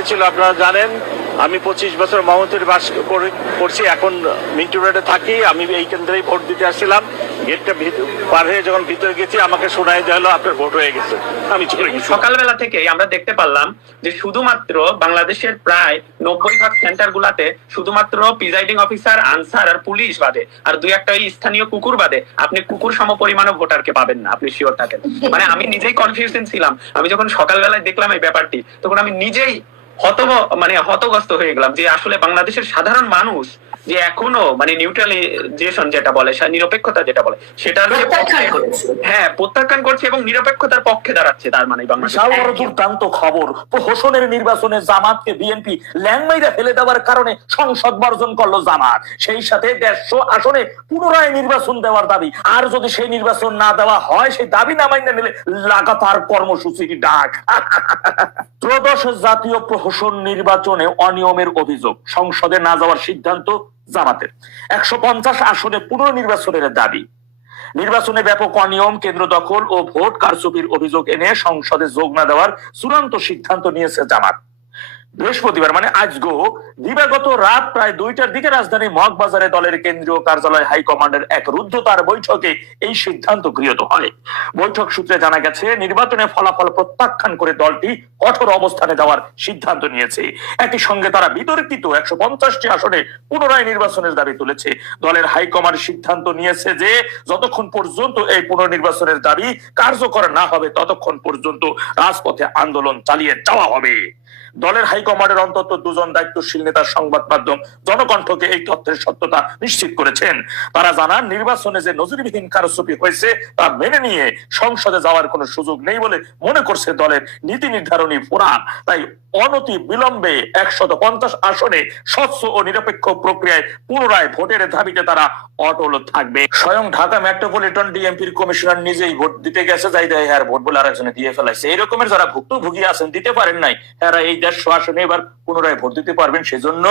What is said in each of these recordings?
এখানে ছিল আপনারা জানেন। আমি 25 বছর মোহাম্মদপুরে বাস করছি, এখন মিন্টু রোডে থাকি। আমি এই কেন্দ্রেই ভোট দিতে আসছিলাম। গেটটা পার হয়ে যখন ভিতরে গেছি আমাকে শোনাই দেওয়া হলো আপনার ভোট হয়ে গেছে। আমি চলে গেছি। সকালবেলা থেকে আমরা দেখতে পারলাম যে শুধুমাত্র বাংলাদেশের প্রায় 90% সেন্টার গুলাতে শুধুমাত্র প্রিজাইডিং অফিসার, আনসার আর পুলিশ বাদে আর দুই একটা স্থানীয় কুকুর বাদে আপনি কুকুর সম পরিমাণও ভোটারকে পাবেন না, আপনি শিওর থাকেন। মানে আমি নিজেই কনফিউশন ছিলাম। আমি যখন সকালবেলায় দেখলাম এই ব্যাপারটি, তখন আমি নিজেই হতগ্রস্ত হয়ে গেলাম যে আসলে বাংলাদেশের সাধারণ মানুষ যে এখনো নিউট্রালাইজেশন যেটা বলে, নিরপেক্ষতা যেটা বলে, সেটার প্রত্যাখ্যান করছে এবং নিরপেক্ষতার পক্ষে দাঁড়াচ্ছে। তার মানে দুর্দান্ত খবর, প্রহসনের নির্বাচনে জামাতকে বিএনপি ল্যাংমাইরা ফেলে দেওয়ার কারণে সংসদ বর্জন করলো জামাত। সেই সাথে 150 আসনে পুনরায় নির্বাচন দেওয়ার দাবি। আর যদি সেই নির্বাচন না দেওয়া হয়, সেই দাবি না মাইনে নিলে লাগাতার কর্মসূচির ডাক। ত্রয়োদশ জাতীয় প্রহসন নির্বাচনে অনিয়মের অভিযোগ, সংসদে না যাওয়ার সিদ্ধান্ত জামাতের। 150 আসনে পুনর্নির্বাচনের দাবি। নির্বাচনে ব্যাপক অনিয়ম, কেন্দ্র দখল ও ভোট কারচুপির অভিযোগ এনে সংসদে যোগ না দেওয়ার চূড়ান্ত সিদ্ধান্ত নিয়েছে জামাত। বৃহস্পতিবার মানে আজগো দিবাগত রাত প্রায় 2টার দিকে রাজধানী মগবাজারে দলের কেন্দ্রীয় কার্যালয় হাইকমান্ডের এক রুদ্ধতার বৈঠকে এই সিদ্ধান্ত গৃহীত হয়। বৈঠক সূত্রে জানা গেছে, নির্বাচনে ফলাফল প্রত্যাখ্যান করে দলটি কঠোর অবস্থানে যাওয়ার সিদ্ধান্ত নিয়েছে। একই সঙ্গে তারা বিতর্কিত 150টি আসনে পুনরায় নির্বাচনের দাবি তুলেছে। দলের হাইকমান্ড সিদ্ধান্ত নিয়েছে যে যতক্ষণ পর্যন্ত এই পুনর্নির্বাচনের দাবি কার্যকর না হবে ততক্ষণ পর্যন্ত রাজপথে আন্দোলন চালিয়ে যাওয়া হবে। দলের হাইকমান্ডের অন্তত 2 জন দায়িত্বশীল নেতার সংবাদ মাধ্যম জনকণ্ঠকে এই তথ্যের সত্যতা নিশ্চিত করেছেন। তারা জানান, নির্বাচনে যে নজিরবিহীন কারচুপি হয়েছে তা মেনে নিয়ে সংসদে যাওয়ার কোনো সুযোগ নেই বলে মনে করছে দলের নীতি নির্ধারণী ফোরাম। তাই অনতি বিলম্বে 150 আসনে স্বচ্ছ ও নিরপেক্ষ প্রক্রিয়ায় পুনরায় ভোটের দাবিতে তারা অটল থাকবে। স্বয়ং ঢাকা মেট্রোপলিটন ডিএমপির কমিশনার নিজেই ভোট দিতে গেছে, যাই দেয় হ্যাঁ ভোট বলে আরেকজনে দিয়ে ফেলাইছে। এই রকমের যারা ভুক্তভোগী আছেন, দিতে পারেন নাই, এরা এই 150 আসনে এবার পুনরায় ভোট দিতে পারবেন। সেজন্য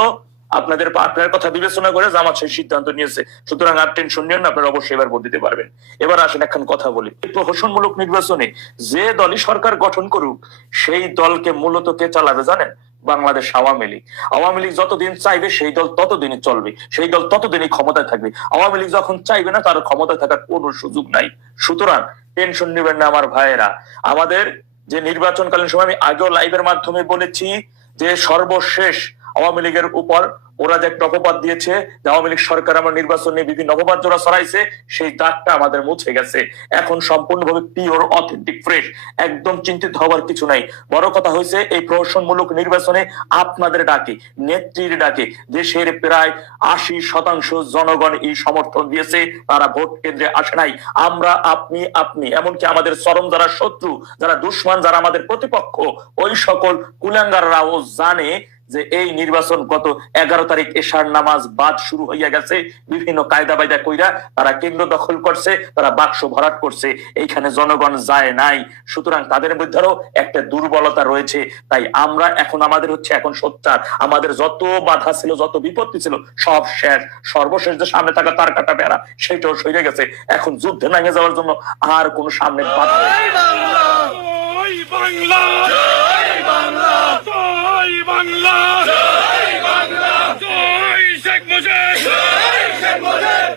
আপনাদের কথা বিবেচনা করে জামাত সেই সিদ্ধান্ত নিয়েছে। সুতরাং আর টেনশন নিয়েন না, আপনারা অবশ্যই এবার ভোট দিতে পারবেন। এবার আসেন এখন কথা বলি, প্রহসনমূলক নির্বাচনে যে দলই সরকার গঠন করুক, সেই দলকে মূলত কে চালাবে জানেন? বাংলাদেশ আওয়ামী লীগ। আওয়ামী লীগ যতদিন চাইবে সেই দল ততদিনই চলবে, সেই দল ততদিনই ক্ষমতায় থাকবে। আওয়ামী লীগ যখন চাইবে না, তার ক্ষমতায় থাকার কোনো সুযোগ নাই। সুতরাং টেনশন নেবেন না আমার ভাইয়েরা। আমাদের যে নির্বাচনকালীন সময় আমি আগেও লাইভের মাধ্যমে বলেছি যে সর্বশেষ আওয়ামী লীগের উপর ওরা যে একটা অপবাদ দিয়েছে, আওয়ামী লীগ সরকার আমার নির্বাচন নিয়ে বিভিন্ন অপবাদ জোড়া ছড়াইছে, সেই দাগটা আমাদের মুছে গেছে। এখন সম্পূর্ণভাবে পিওর, অথেন্টিক, ফ্রেশ, একদম চিন্তিত হওয়ার কিছু নাই। বড় কথা হয়েছে, এই প্রহসনমূলক নির্বাচনে আপনাদের ডাকে, নেত্রীর ডাকে দেশের প্রায় 80% জনগণ এই সমর্থন দিয়েছে। তারা ভোট কেন্দ্রে আসে নাই। আমরা, আপনি এমনকি আমাদের চরম যারা শত্রু, যারা দুশ্মন, যারা আমাদের প্রতিপক্ষ, ওই সকল কুলাঙ্গাররাও জানে যে এই নির্বাচন গত 11 তারিখ এশার নামাজ বাদ শুরু হইয়া গেছে। বিভিন্ন কায়দা বাইদা কইরা তারা কেন্দ্র দখল করছে, তারা বাক্স ভরাট করছে, এইখানে জনগণ যায় নাই। সুতরাং তাদের মধ্যেও একটা দুর্বলতা রয়েছে। তাই আমরা আমাদের এখন সোচ্চার। আমাদের যত বাধা ছিল, যত বিপত্তি ছিল, সব শেষ। সর্বশেষ যে সামনে থাকা তার কাটা বেড়া, সেটাও সরে গেছে। এখন যুদ্ধে নামে যাওয়ার জন্য আর কোন সামনে বাধা নেই।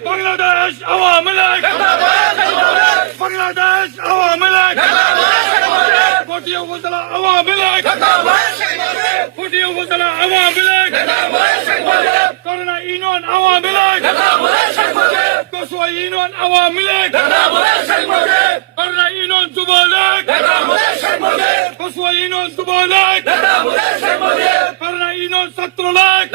বাংলাদেশ আওয়ামী লীগ, বাংলাদেশ আওয়ামী লীগ, ফুটিয়ে উপজেলা আওয়ামী লীগ, ফুটিয়ে উপজেলা Awami League, corona union Awami League, Kasua union Awami League, corona union Jubo League, Kasua union Jubo League, corona union Chhatra League,